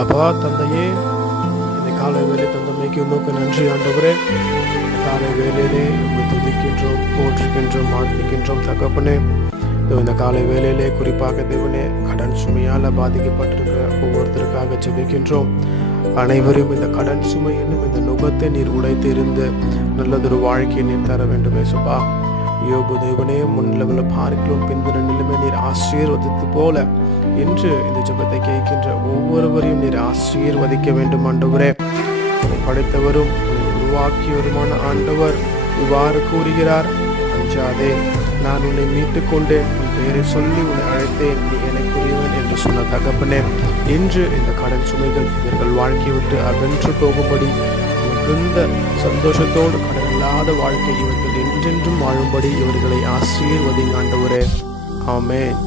அப்பா தந்தையே, இந்த காலை வேலை தந்தமைக்கு உமக்கு நன்றி ஆண்டவரே. இந்த காலை வேலையிலே உம்மை துதிக்கின்றோம், போற்றுகின்றோம், ஆழ்த்துகின்றோம் தகப்பனே. இந்த காலை வேலையிலே குறிப்பாக தேவனே கடன் சுமையால் பாதிக்கப்பட்டிருக்கிற ஒவ்வொருத்தருக்காக ஜெபிக்கின்றோம். அனைவரும் இந்த கடன் சுமை என்னும் இந்த நுகத்தை நீர் உடைத்து இருந்து நல்லதொரு வாழ்க்கையை நீர் தர வேண்டும் ஏசுப்பா. யோபு தேவனே முன்னிலவில் பார்க்கிறோம் பிந்தின நிலைமை நீர் ஆசீர்வதித்து போல இன்று இந்த ஜெபத்தை கேட்கின்ற ஒவ்வொருவரையும் நீர் ஆசீர்வதிக்க வேண்டும் ஆண்டவரே. படைத்தவரும் உருவாக்கியவருமான ஆண்டவர் இவ்வாறு கூறுகிறார், அஞ்சாதே, நான் உன்னை மீட்டுக் கொண்டேன், உன் பெயரை சொல்லி உன்னை அழைத்தேன், நீ எனக்குரியவன் என்று சொன்ன தகப்பனே, இன்று இந்த கடன் சுமைகள் இவர்கள் வாழ்க்கை விட்டு அகன்று போகும்படி மிகுந்த சந்தோஷத்தோடு கடன் இல்லாத வாழ்க்கை இவர்கள் என்றென்றும் வாழும்படி இவர்களை ஆசீர்வதிங்க ஆண்டவரே. ஆமென்.